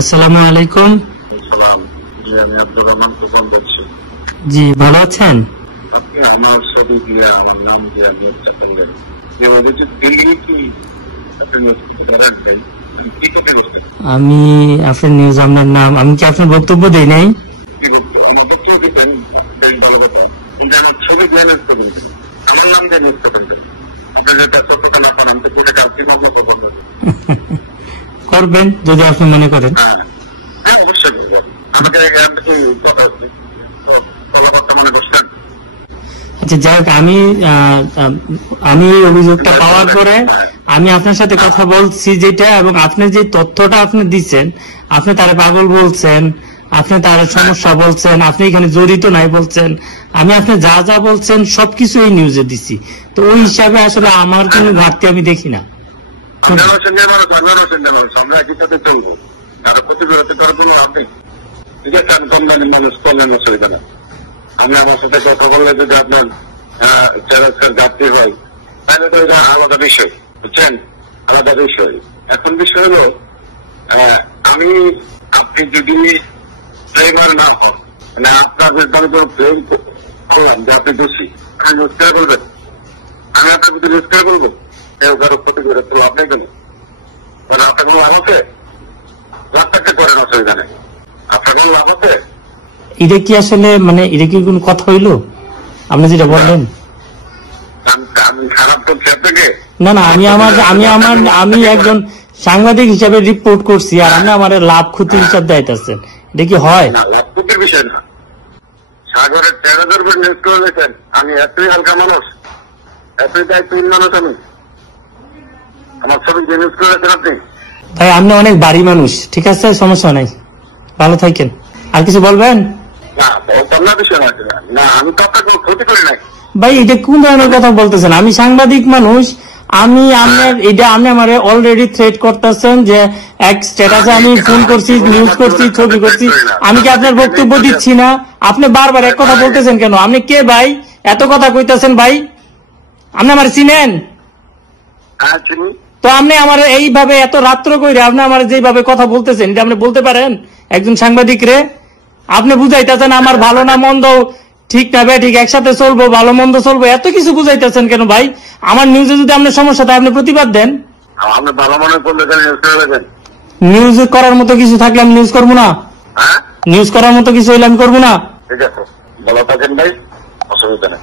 আসসালামু আলাইকুম। সালাম। জি, আমি আব্দুর রহমান তুফান বলছি। জি, ভালো আছেন? আপনি আমার ছবি দিয়ে আমার নাম দিয়ে নিউজটা করলেন যে ওদেরকে দিল্লি কি আপনি রাখবেন কি করতে বলছেন? আমি আপনার নিউজ, আপনার নাম, আমি কি আপনার বক্তব্য দেই নাই? বক্তব্য দিতেন ভালো কথা, কিন্তু আমার ছবি দিয়ে নিউজ করবেন, আমার নাম দিয়ে নিউজ করবেন। আপনার যেটা সত্যতা না করেন তো সেটা কালকে মামলা করবেন। করবেন যদি আপনি মনে করেন। হ্যাঁ, অবশ্যই করবেন। আমাকে কথাবার্তা মনে করছেন। আচ্ছা, যাই হোক, আমি এই অভিযোগটা পাওয়ার পরে আমি আপনার সাথে কথা বলছি যেটা, এবং আপনি যে তথ্যটা আপনি দিচ্ছেন, আপনি তারা পাগল বলছেন, আপনি তার সমস্যা বলছেন, আপনি এখানে জড়িত নাই বলছেন, আমি আপনি যা যা বলছেন সবকিছু এই নিউজে দিছি। তো ওই হিসাবে আসলে আমার কোনো ঘাটতি আমি দেখি না। আমরা একই সাথে চলবো, তারা প্রতিবিরতি করবো আপনি, ঠিক আছে? আমি কম দামি মানুষ, করলেন অসুবিধা না। আমি আমার সাথে কথা বললে যদি আপনার চ্যালেঞ্জের ঘাটতি হয় তাহলে তো এটা আলাদা বিষয়, বুঝছেন? আলাদা বিষয়। এখন বিষয় হলো আমি, আপনি যদি ড্রাইভার না হন, মানে আপনার আমি কোনো প্রেম করলাম যে আপনি দোষী, আপনি রোজগার করবেন, আমি আপনার প্রতি রোজগার করবো, কেউ কারো প্রতিবিরতি লাভ নেই কেন? কারণ আপনার কোনো লাভ আছে? লাভ থাকতে করেন, অসুবিধা নেই। আপনার কোনো লাভ আছে? এটা কি আসলে, মানে এটা কি কোনো কথা হইলো আপনি যেটা বললেন? আমি খারাপ করছি আপনাকে? না না, আমি একজন সাংবাদিক হিসাবে রিপোর্ট করছি, আর আপনি আমার লাভ ক্ষতির হিসাব দিতেছেন, এটা কি হয়? না, লাভ ক্ষতির বিষয় না। সাগরের 13,000 করে নিউজ করে লেখেন, আমি এতই হালকা মানুষ, এতই দায়িত্বহীন মানুষ আমি? আমার ছবি যে নিউজ করে লেখেন আপনি? ভাই, আপনি অনেক বাড়ি মানুষ, ঠিক আছে, সমস্যা নাই, ভালো থাকেন। আর কিছু বলবেন? না, বলতাম না, বিষয় না। না, আমি তো আপনাকে কোনো ক্ষতি করি নাই। ভাই, এটা কোন ধরনের কথা বলতেছেন? আমি সাংবাদিক মানুষ, আপনি আমার অলরেডি থ্রেট করতেছেন যে এক স্ট্যাটাসে আমি ফোন করছি, নিউজ করছি, ছবি করছি। আমি কি আপনার বক্তব্য দিচ্ছি না? আপনি বারবার এক কথা বলতেছেন কেন? আপনি কে ভাই, এত কথা কইতেছেন ভাই? আপনি আমার চিনেন? তো আপনি আমার এইভাবে এত রাত্র কইরে আপনি আমার যেভাবে কথা বলতেছেন, এটা আপনি বলতে পারেন একজন সাংবাদিক রে? আপনি বুঝাইতেছেন আমার ভালো না মন্দ, ঠিক না বে ঠিক, একসাথে চলবো, ভালো মন্দ চলবো, এত কিছু বুঝাইতেছেন কেন ভাই? আমার নিউজে যদি আপনার সমস্যা থাকে আপনি প্রতিবাদ দেন। আপনি ভালো মনে করলে নিউজ করে লেখেন। নিউজ করার মতো কিছু থাকলে আমি নিউজ করবো না? নিউজ করার মতো কিছু হইলে আমি করবো না? ঠিক আছে, ভালো থাকেন ভাই, অসুবিধা নেই।